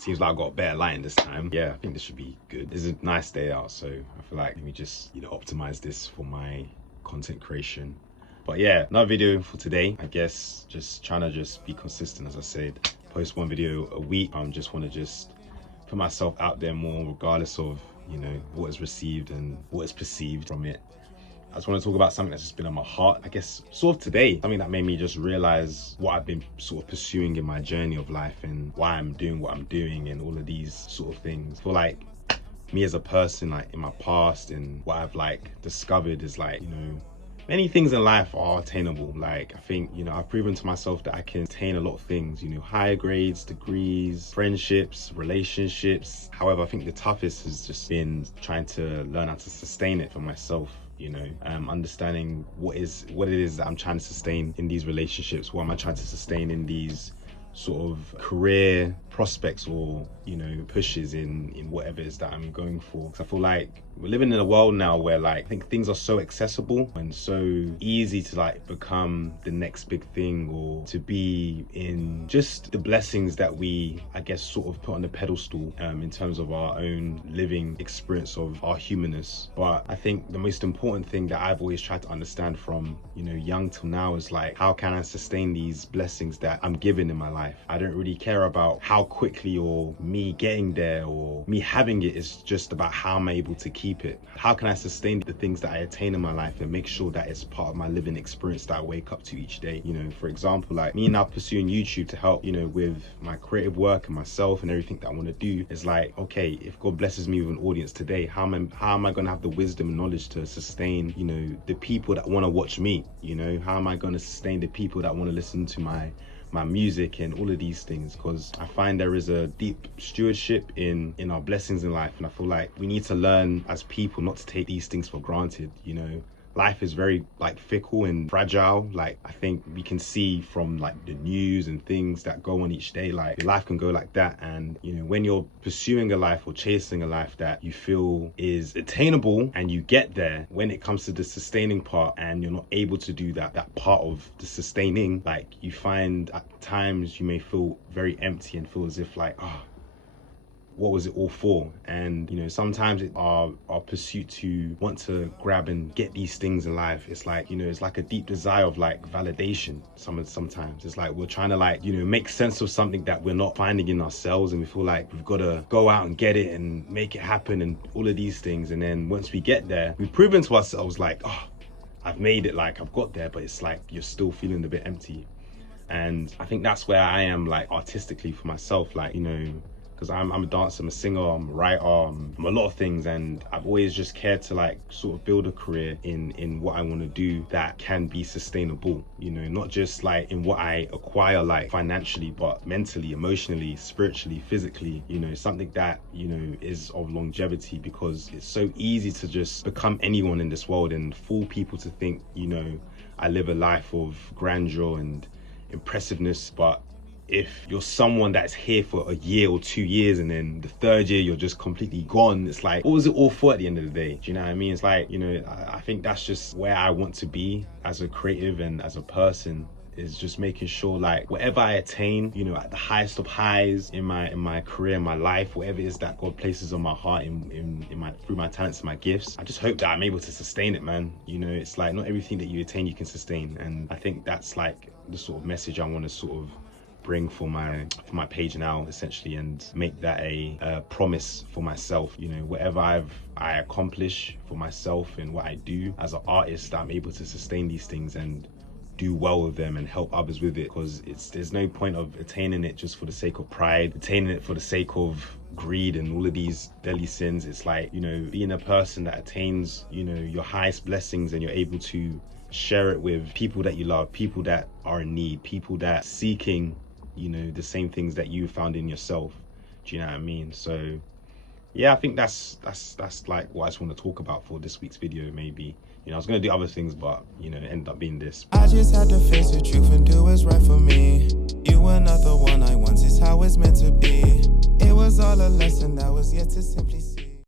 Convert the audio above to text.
Seems like I got a better lighting this time. Yeah, I think this should be good. This is a nice day out, so I feel like let me just, optimize this for my content creation. But yeah, another video for today. I guess just trying to just be consistent, as I said. Post one video a week. Just want to just put myself out there more, regardless of, what is received and what is perceived from it. I just want to talk about something that's just been on my heart, I guess, sort of today. Something that made me just realize what I've been sort of pursuing in my journey of life and why I'm doing what I'm doing and all of these sort of things. I feel like me as a person, like in my past and what I've like discovered is like, many things in life are attainable. Like, I think, I've proven to myself that I can attain a lot of things, higher grades, degrees, friendships, relationships. However, I think the toughest has just been trying to learn how to sustain it for myself. Understanding what it is that I'm trying to sustain in these relationships. What am I trying to sustain in these sort of career prospects or pushes in whatever it is that I'm going for? Because I feel like we're living in a world now where like I think things are so accessible and so easy to like become the next big thing or to be in just the blessings that we, I guess, sort of put on the pedestal in terms of our own living experience of our humanness. But I think the most important thing that I've always tried to understand from young till now is like, how can I sustain these blessings that I'm given in my life? I don't really care about how quickly or me getting there or me having it. Is just about how am I able to keep it? How can I sustain the things that I attain in my life and make sure that it's part of my living experience that I wake up to each day? For example, like me now pursuing YouTube to help, with my creative work and myself and everything that I want to do is like, okay, if God blesses me with an audience today, how am I going to have the wisdom and knowledge to sustain, the people that want to watch me? How am I going to sustain the people that want to listen to my music and all of these things? Because I find there is a deep stewardship in our blessings in life, and I feel like we need to learn as people not to take these things for granted. Life is very like fickle and fragile. Like, I think we can see from like the news and things that go on each day, like your life can go like that. And when you're pursuing a life or chasing a life that you feel is attainable and you get there, when it comes to the sustaining part and you're not able to do that part of the sustaining, like you find at times you may feel very empty and feel as if like, what was it all for? And sometimes our pursuit to want to grab and get these things in life, it's like it's like a deep desire of like validation. Sometimes it's like we're trying to like make sense of something that we're not finding in ourselves, and we feel like we've got to go out and get it and make it happen and all of these things. And then once we get there, we've proven to ourselves like, I've made it, like I've got there, but it's like you're still feeling a bit empty. And I think that's where I am, like artistically for myself, like because I'm a dancer, I'm a singer, I'm a writer, I'm a lot of things, and I've always just cared to like sort of build a career in what I want to do that can be sustainable, not just like in what I acquire like financially, but mentally, emotionally, spiritually, physically, something that is of longevity, because it's so easy to just become anyone in this world and fool people to think I live a life of grandeur and impressiveness. But if you're someone that's here for a year or 2 years and then the third year you're just completely gone, it's like, what was it all for at the end of the day? Do you know what I mean? It's like, I think that's just where I want to be as a creative and as a person, is just making sure like whatever I attain, at the highest of highs in my career, in my life, whatever it is that God places on my heart through my talents and my gifts, I just hope that I'm able to sustain it, man. It's like not everything that you attain you can sustain, and I think that's like the sort of message I want to sort of bring for my page now, essentially, and make that a promise for myself. Whatever I accomplish for myself and what I do as an artist, that I'm able to sustain these things and do well with them and help others with it. Because there's no point of attaining it just for the sake of pride, attaining it for the sake of greed and all of these deadly sins. It's like, being a person that attains your highest blessings and you're able to share it with people that you love, people that are in need, people that are seeking the same things that you found in yourself. Do you know what I mean? So yeah, I think that's like what I just want to talk about for this week's video. Maybe I was going to do other things, but ended up being this. I just had to face the truth and do what's right for me. You were not the one I want, it's how it's meant to be. It was all a lesson that was yet to simply see.